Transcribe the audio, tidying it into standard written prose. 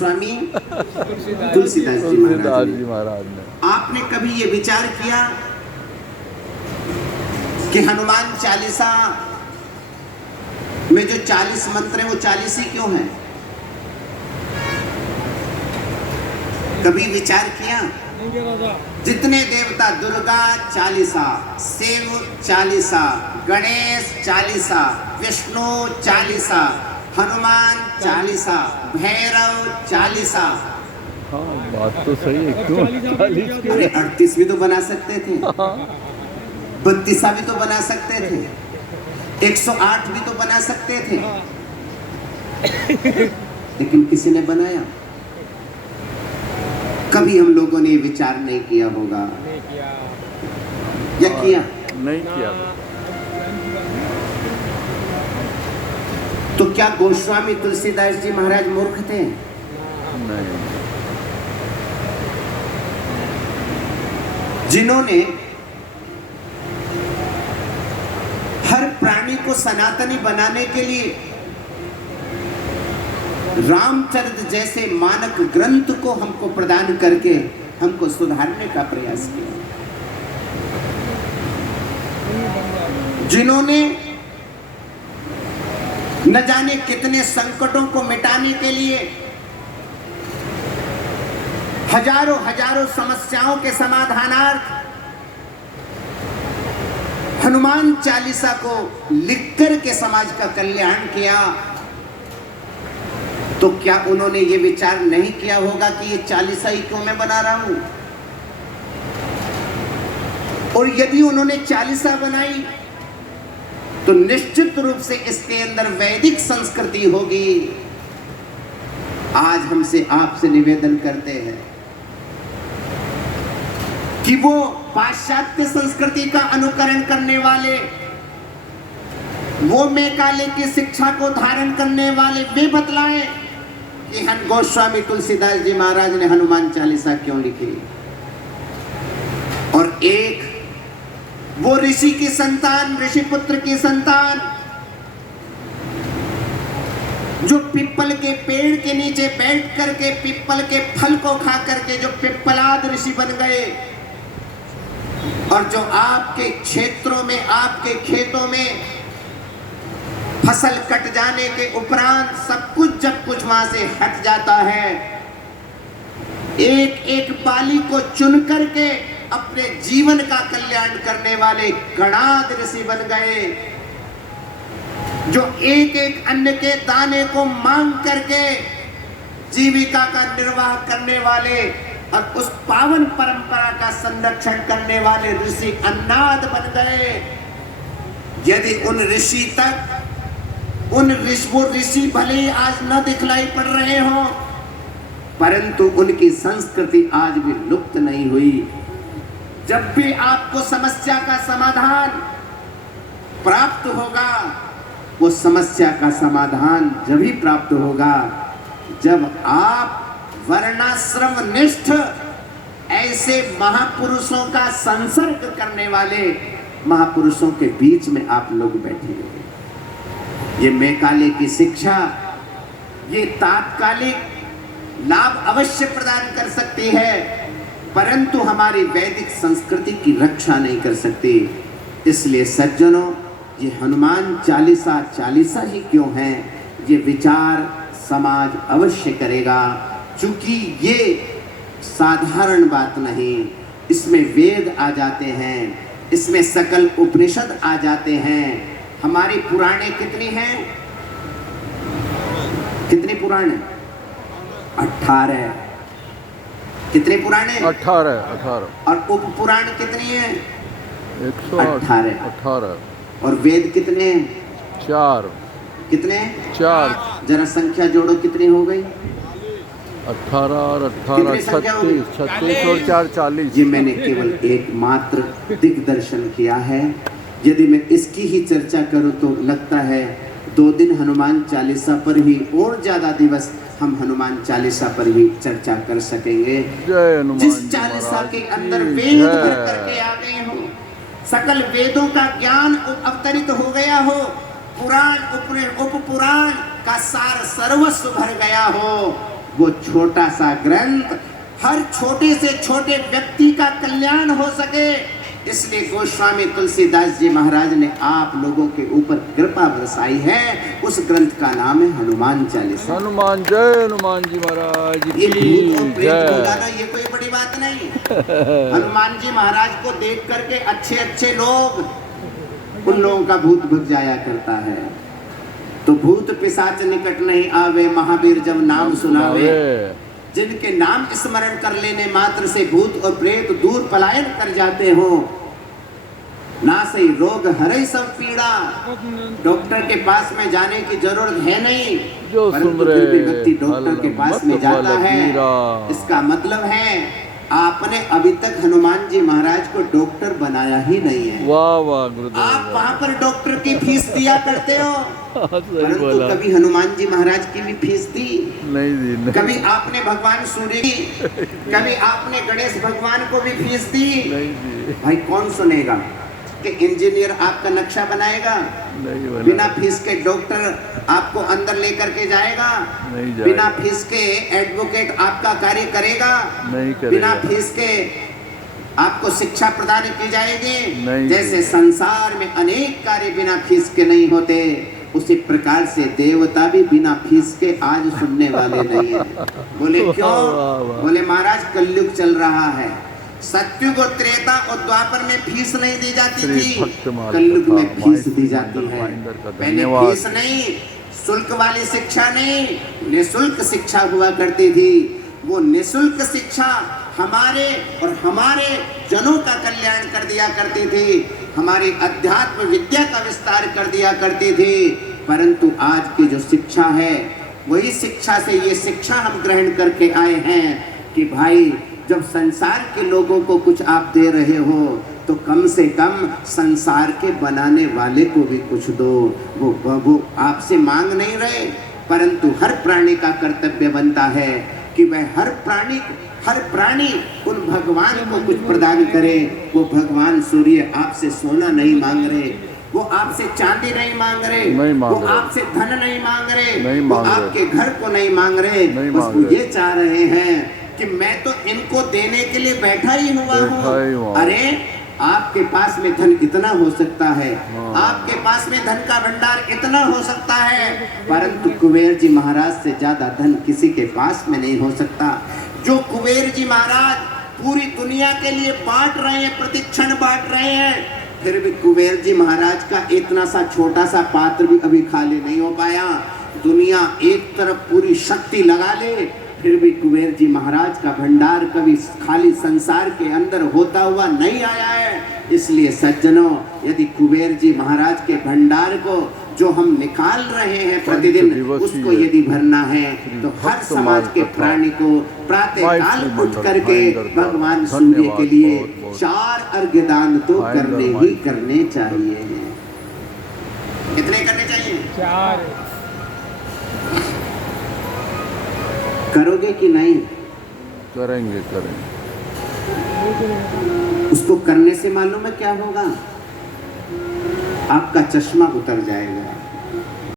गोस्वामी तुलसीदास जी महाराज ने। आपने कभी ये विचार किया कि हनुमान चालीसा में जो 40 मंत्र हैं वो 40 ही क्यों हैं? कभी विचार किया? जितने देवता, दुर्गा 40, शिव 40, गणेश 40, विष्णु 40, हनुमान 40, भैरव 40। हाँ, बात तो सही है। क्यों 40 अरे 38 भी तो बना सकते थे, 32 भी तो बना सकते थे, 108 भी तो बना सकते थे, लेकिन किसी ने बनाया? कभी हम लोगों ने विचार नहीं किया होगा या किया? नहीं किया। तो क्या गोस्वामी तुलसीदास जी महाराज मूर्ख थे? नहीं। जिन्होंने हर प्राणी को सनातनी बनाने के लिए रामचरित जैसे मानक ग्रंथ को हमको प्रदान करके हमको सुधारने का प्रयास किया, जिन्होंने न जाने कितने संकटों को मिटाने के लिए हजारों हजारों समस्याओं के समाधानार्थ हनुमान चालीसा को लिखकर के समाज का कल्याण किया, तो क्या उन्होंने ये विचार नहीं किया होगा कि ये 40 ही क्यों मैं बना रहा हूं? और यदि उन्होंने 40 बनाई तो निश्चित रूप से इसके अंदर वैदिक संस्कृति होगी। आज हमसे आपसे निवेदन करते हैं कि वो पाश्चात्य संस्कृति का अनुकरण करने वाले, वो मैकाले की शिक्षा को धारण करने वाले वे बतलाएं कि गोस्वामी तुलसीदास जी महाराज ने हनुमान चालीसा क्यों लिखी। और एक वो ऋषि की संतान, ऋषि पुत्र की संतान, जो पिप्पल के पेड़ के नीचे बैठ करके पिप्पल के फल को खा करके जो पिप्पलाद ऋषि बन गए, और जो आपके क्षेत्रों में, आपके खेतों में फसल कट जाने के उपरांत सब कुछ जब कुछ वहां से हट जाता है, एक एक बाली को चुन करके अपने जीवन का कल्याण करने वाले गणाद ऋषि बन गए, जो एक एक अन्न के दाने को मांग करके जीविका का निर्वाह करने वाले और उस पावन परंपरा का संरक्षण करने वाले ऋषि अन्नाद बन गए। यदि उन ऋषि तक वो ऋषि भले ही आज न दिखलाई पड़ रहे हो, परंतु उनकी संस्कृति आज भी लुप्त नहीं हुई। जब भी आपको समस्या का समाधान प्राप्त होगा, वो समस्या का समाधान जब ही प्राप्त होगा जब आप वर्णाश्रम निष्ठ ऐसे महापुरुषों का संसर्ग करने वाले महापुरुषों के बीच में आप लोग बैठेंगे। ये मैकाले की शिक्षा ये तात्कालिक लाभ अवश्य प्रदान कर सकती है, परंतु हमारी वैदिक संस्कृति की रक्षा नहीं कर सकती। इसलिए सज्जनों, ये हनुमान चालीसा ही क्यों है, ये विचार समाज अवश्य करेगा, क्योंकि ये साधारण बात नहीं, इसमें वेद आ जाते हैं, इसमें सकल उपनिषद आ जाते हैं। हमारी पुराणे कितनी हैं? कितने पुराणे? 18। कितने पुराणे? 18। और उप पुराण कितनी है? 118। और वेद कितने? 4। कितने? 4। जरा संख्या जोड़ो, कितनी हो गई? 18 और 18 36 और 4 40। ये मैंने केवल एकमात्र दिग्दर्शन किया है। यदि मैं इसकी ही चर्चा करूं तो लगता है 2 दिन हनुमान चालीसा पर ही और ज्यादा दिवस हम हनुमान चालीसा पर ही चर्चा कर सकेंगे। जिस चालीसा के अंदर वेद भर करके आ गए हो, सकल वेदों का ज्ञान अवतरित हो गया हो, पुराण उप पुराण का सार सर्वस्व भर गया हो, वो छोटा सा ग्रंथ हर छोटे से छोटे व्यक्ति का कल्याण हो सके, इसलिए गोस्वामी तुलसीदास जी महाराज ने आप लोगों के ऊपर कृपा बरसाई है। उस ग्रंथ का नाम है हनुमान चालीसा। हनुमान जय हनुमान जी महाराज ये भूत और की प्रेत को जय। गाना ये कोई बड़ी बात नहीं। हनुमान जी महाराज को देख करके अच्छे अच्छे लोग, उन लोगों का भूत भग जाया करता है। तो भूत पिशाच निकट नहीं आवे, महावीर जब नाम सुनावे। जिनके नाम स्मरण कर लेने मात्र से भूत और प्रेत दूर पलायन कर जाते हो। ना सही रोग हरे सब पीड़ा, डॉक्टर के पास में जाने की जरूरत है नहीं, जो परंतु सुमरे फिर भी व्यक्ति डॉक्टर के पास में जाता है। बलबीरा। इसका मतलब है आपने अभी तक हनुमान जी महाराज को डॉक्टर बनाया ही नहीं है। वाह वाह गुरुदेव, आप वहाँ पर डॉक्टर की फीस दिया करते हो, सही परंतु बोला। कभी हनुमान जी महाराज की भी फीस दी? नहीं दी नहीं, कभी आपने भगवान सूर्य की, कभी आपने गणेश भगवान को भी फीस दी? नहीं दी, भाई कौन सुनेगा कि इंजीनियर आपका नक्शा बनाएगा, नहीं बना, बिना फीस के डॉक्टर आपको अंदर लेकर के जाएगा, नहीं जाएगा, बिना फीस के एडवोकेट आपका कार्य करेगा, नहीं बिना करेगा, फीस के आपको शिक्षा प्रदान की जाएगी। नहीं जैसे संसार में अनेक कार्य बिना फीस के नहीं होते, उसी प्रकार से देवता भी बिना फीस के आज सुनने वाले नहीं है। बोले क्यों? वाह, वाह। बोले महाराज कलयुग चल रहा है, सत्युग और त्रेता और द्वापर में फीस नहीं दी जाती श्री थी, भक्तमाल कलयुग कथा, में फीस दी माइक जाती है। माइंडर का पहले धन्यवाद। फीस नहीं, शुल्क वाली शिक्षा नहीं, निःशुल्क शिक्षा हुआ करती थी। वो निःशुल्क शिक्षा हमारे और हमारे जनों का कल्याण कर दिया करती थी, हमारी अध्यात्म विद्या का विस्तार कर दिया करती थी। परंतु आज की जो शिक्षा है, वही शिक्षा से ये शिक्षा हम ग्रहण करके आए हैं कि भाई जब संसार के लोगों को कुछ आप दे रहे हो तो कम से कम संसार के बनाने वाले को भी कुछ दो। वो आपसे मांग नहीं रहे, परंतु हर प्राणी का कर्तव्य बनता है कि वह हर प्राणी उन भगवान को कुछ प्रदान करे। वो भगवान सूर्य आपसे सोना नहीं मांग रहे, वो आपसे चांदी नहीं मांग रहे, नहीं मांग वो रहे। आपसे धन नहीं मांग रहे, नहीं वो मांग रहे। आपके घर को नहीं मांग रहे, नहीं बस मांग वो रहे। ये चाह रहे हैं कि मैं तो इनको देने के लिए बैठा ही हुआ हूँ। अरे आपके पास में धन इतना हो सकता है, हाँ। आपके पास में धन का भंडार इतना हो सकता है, परंतु कुबेर जी महाराज से ज्यादा धन किसी के पास में नहीं हो सकता। जो कुबेर जी महाराज पूरी दुनिया के लिए बांट रहे हैं, प्रतिक्षण बांट रहे हैं, फिर भी कुबेर जी महाराज का इतना सा छोटा सा पात्र भी अभी खाली नहीं हो पाया। दुनिया एक तरफ पूरी शक्ति लगा ले, फिर भी कुबेर जी महाराज का भंडार कभी खाली संसार के अंदर होता हुआ नहीं आया है। इसलिए सज्जनों, यदि कुबेर जी महाराज के भंडार को जो हम निकाल रहे हैं प्रतिदिन, उसको यदि भरना है तो हर समाज के प्राणी को प्रातः काल उठ करके भगवान सूर्य के लिए 4 अर्घ्य दान तो करने ही करने चाहिए। कितने करने चाहिए? 4। करोगे कि नहीं? करेंगे करेंगे। उसको करने से मालूम है क्या होगा? आपका चश्मा उतर जाएगा।